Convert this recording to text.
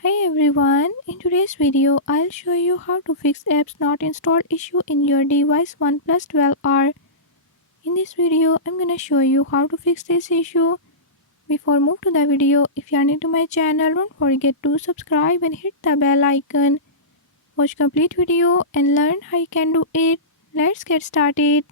Hey everyone, in today's video I'll show you how to fix apps not installed issue in your device OnePlus 12R. In this video I'm gonna show you how to fix this issue. Before move to the video, if you are new to my channel, don't forget to subscribe and hit the bell icon. Watch complete video and learn how you can do it. Let's get started.